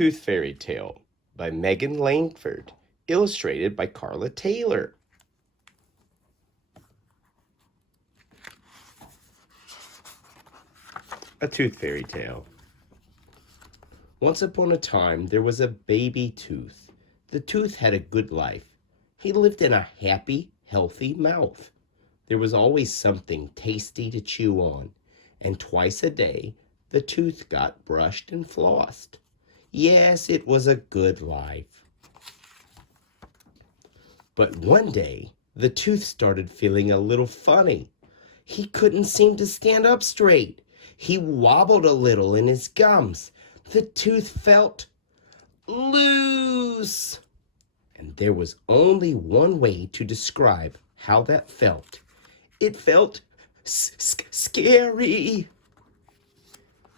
Tooth Fairy Tale by Megan Langford, illustrated by Carla Taylor. A Tooth Fairy Tale. Once upon a time, there was a baby tooth. The tooth had a good life. He lived in a happy, healthy mouth. There was always something tasty to chew on, and twice a day, the tooth got brushed and flossed. Yes, it was a good life. But one day, the tooth started feeling a little funny. He couldn't seem to stand up straight. He wobbled a little in his gums. The tooth felt loose. And there was only one way to describe how that felt. It felt scary.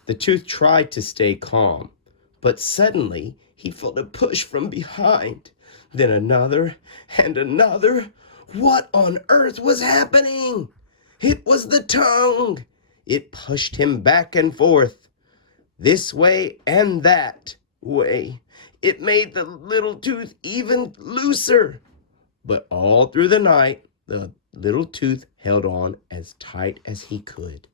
The tooth tried to stay calm, but suddenly he felt a push from behind. Then another and another. What on earth was happening? It was the tongue. It pushed him back and forth, this way and that way. It made the little tooth even looser. But all through the night, the little tooth held on as tight as he could.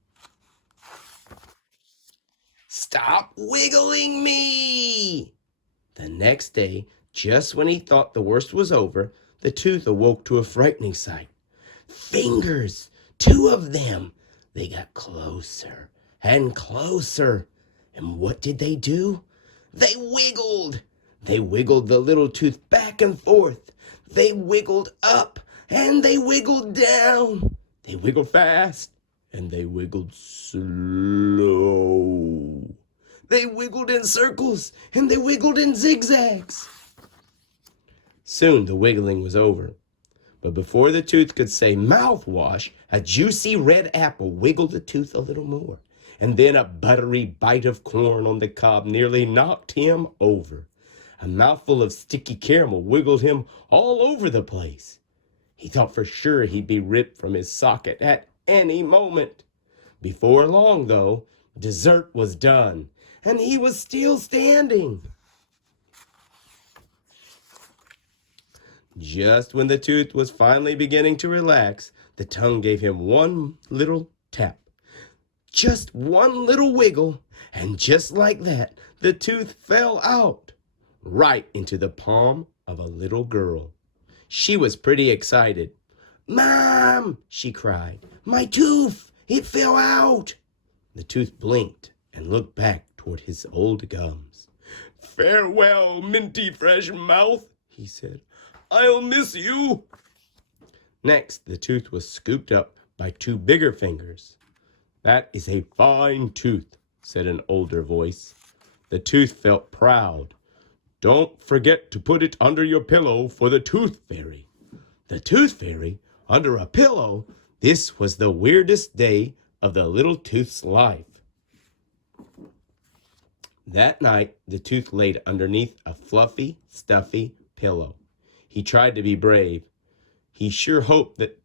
Stop wiggling me! The next day, just when he thought the worst was over, the tooth awoke to a frightening sight. Fingers! 2 of them! They got closer and closer. And what did they do? They wiggled! They wiggled the little tooth back and forth. They wiggled up and they wiggled down. They wiggled fast and they wiggled slow. They wiggled in circles and they wiggled in zigzags. Soon the wiggling was over. But before the tooth could say mouthwash, a juicy red apple wiggled the tooth a little more. And then a buttery bite of corn on the cob nearly knocked him over. A mouthful of sticky caramel wiggled him all over the place. He thought for sure he'd be ripped from his socket at any moment. Before long, though, dessert was done, and he was still standing. Just when the tooth was finally beginning to relax, the tongue gave him one little tap. Just one little wiggle, and just like that, the tooth fell out, right into the palm of a little girl. She was pretty excited. "Mom!" she cried. "My tooth! It fell out!" The tooth blinked and looked back toward his old gums. "Farewell, minty fresh mouth," he said. "I'll miss you." Next, the tooth was scooped up by 2 bigger fingers. "That is a fine tooth," said an older voice. The tooth felt proud. "Don't forget to put it under your pillow for the Tooth Fairy." The Tooth Fairy? Under a pillow? This was the weirdest day of the little tooth's life. That night, the tooth laid underneath a fluffy, stuffy pillow. He tried to be brave. He sure hoped that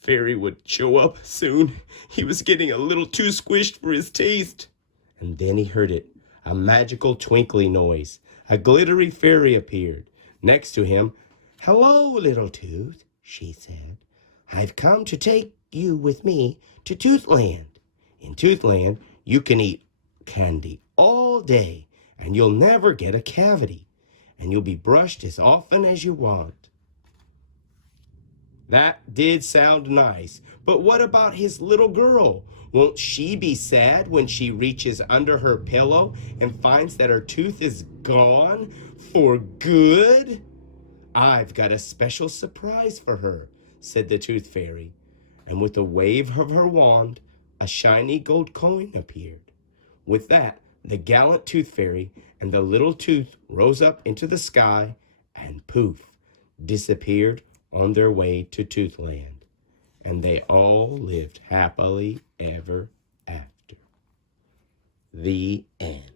Fairy would show up soon. He was getting a little too squished for his taste. And then he heard it, a magical twinkly noise. A glittery fairy appeared. Next to him, "Hello, little tooth," she said. "I've come to take you with me to Toothland. In Toothland, you can eat candy all day, and you'll never get a cavity. And you'll be brushed as often as you want." That did sound nice, but what about his little girl? Won't she be sad when she reaches under her pillow and finds that her tooth is gone for good? "I've got a special surprise for her," said the Tooth Fairy. And with a wave of her wand, a shiny gold coin appeared. With that, the gallant Tooth Fairy and the little tooth rose up into the sky and poof, disappeared on their way to Toothland. And they all lived happily ever after. The end.